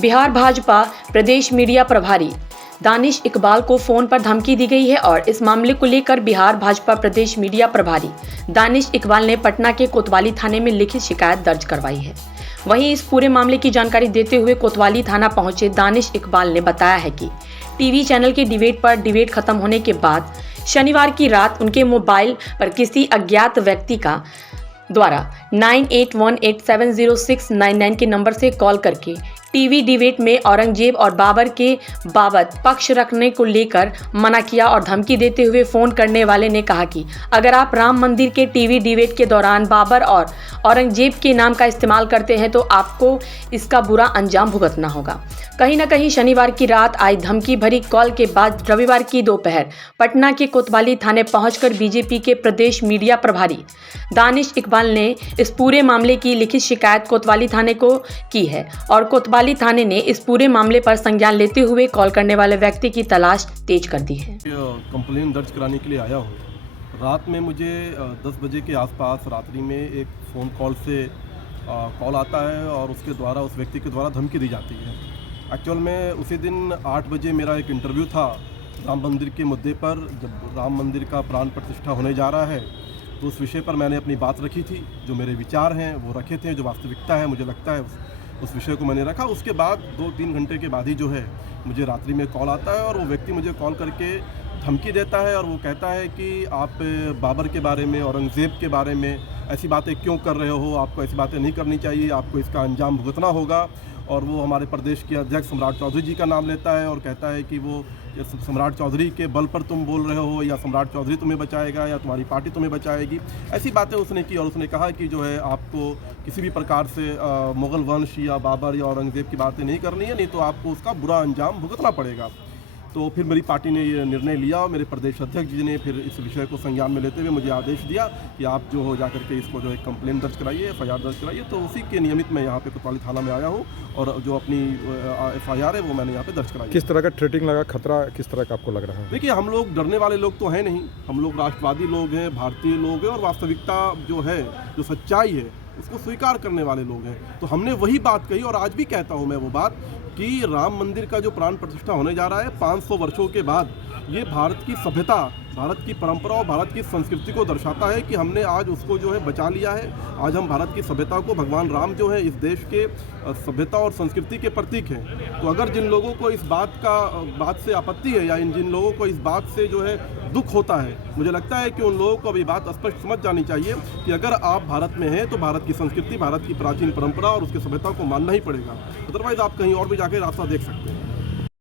बिहार भाजपा प्रदेश media प्रभारी दानिश इकबाल को phone पर धमकी दी गई है और इस मामले को लेकर बिहार भाजपा प्रदेश मीडिया प्रभारी दानिश इकबाल ने पटना के कोतवाली थाने में लिखित शिकायत दर्ज करवाई है। वहीं इस पूरे मामले की जानकारी देते हुए कोतवाली थाना पहुंचे दानिश इकबाल ने बताया है कि टीवी चैनल के डिबेट पर डिबेट खत्म होने के बाद शनिवार की रात उनके मोबाइल पर किसी अज्ञात व्यक्ति का द्वारा 9818706999 के नंबर से कॉल करके टीवी डिबेट में औरंगजेब और बाबर के बाबत पक्ष रखने को लेकर मना किया और धमकी देते हुए फोन करने वाले ने कहा कि अगर आप राम मंदिर के टीवी डिबेट के दौरान बाबर और औरंगजेब के नाम का इस्तेमाल करते हैं तो आपको इसका बुरा अंजाम भुगतना होगा। कहीं न कहीं शनिवार की रात आई धमकी भरी कॉल के बाद रविवार की दोपहर पटना के कोतवाली थाने पहुंचकर बीजेपी के प्रदेश मीडिया प्रभारी दानिश इकबाल ने इस पूरे मामले की लिखित शिकायत कोतवाली थाने को की है और कोतवाली थाने ने इस पूरे मामले पर संज्ञान लेते हुए कॉल करने वाले व्यक्ति की तलाश तेज कर दी है। कंप्लेन दर्ज कराने के लिए आया हूँ। रात में मुझे 10 बजे के आसपास रात्रि में एक फ़ोन कॉल से कॉल आता है और उसके द्वारा उस व्यक्ति के द्वारा धमकी दी जाती है। एक्चुअल में उसी दिन 8 बजे मेरा एक इंटरव्यू था राम मंदिर के मुद्दे पर। जब राम मंदिर का प्राण प्रतिष्ठा होने जा रहा है तो उस विषय पर मैंने अपनी बात रखी थी, जो मेरे विचार हैं वो रखे थे, जो वास्तविकता है मुझे लगता है उस विषय को मैंने रखा। उसके बाद 2-3 घंटे के बाद ही जो है मुझे रात्रि में कॉल आता है और वो व्यक्ति मुझे कॉल करके धमकी देता है और वो कहता है कि आप बाबर के बारे में, औरंगज़ेब के बारे में ऐसी बातें क्यों कर रहे हो, आपको ऐसी बातें नहीं करनी चाहिए, आपको इसका अंजाम भुगतना होगा। और वो हमारे प्रदेश के अध्यक्ष सम्राट चौधरी जी का नाम लेता है और कहता है कि वो सम्राट चौधरी के बल पर तुम बोल रहे हो या सम्राट चौधरी तुम्हें बचाएगा या तुम्हारी पार्टी तुम्हें बचाएगी, ऐसी बातें उसने की। और उसने कहा कि जो है आपको किसी भी प्रकार से मुग़ल वंश या बाबर या औरंगज़ेब की बातें नहीं करनी है, नहीं तो आपको उसका बुरा अंजाम भुगतना पड़ेगा। तो फिर मेरी पार्टी ने ये निर्णय लिया और मेरे प्रदेश अध्यक्ष जी ने फिर इस विषय को संज्ञान में लेते हुए मुझे आदेश दिया कि आप जो हो जाकर के इसको जो है कंप्लेन दर्ज कराइए, FIR दर्ज कराइए। तो उसी के नियमित मैं यहाँ पे कोतवाली थाना में आया हूँ और जो अपनी FIR है वो मैंने यहाँ पे दर्ज कराई। किस तरह का थ्रेटिंग लगा, खतरा किस तरह का आपको लग रहा है? देखिए, हम लोग डरने वाले लोग तो हैं नहीं, हम लोग राष्ट्रवादी लोग हैं, भारतीय लोग हैं और वास्तविकता जो है, जो सच्चाई है उसको स्वीकार करने वाले लोग हैं। तो हमने वही बात कही और आज भी कहता हूँ मैं वो बात कि राम मंदिर का जो प्राण प्रतिष्ठा होने जा रहा है 500 वर्षों के बाद, ये भारत की सभ्यता, भारत की परंपरा और भारत की संस्कृति को दर्शाता है कि हमने आज उसको जो है बचा लिया है। आज हम भारत की सभ्यता को, भगवान राम जो है इस देश के सभ्यता और संस्कृति के प्रतीक हैं। तो अगर जिन लोगों को इस बात से आपत्ति है या जिन लोगों को इस बात से जो है दुख होता है, मुझे लगता है कि उन लोगों को अभी बात स्पष्ट समझ जानी चाहिए कि अगर आप भारत में हैं तो भारत की संस्कृति, भारत की प्राचीन परंपरा और उसकी सभ्यता को मानना ही पड़ेगा। अदरवाइज़ आप कहीं और भी जाकर रास्ता देख सकते हैं।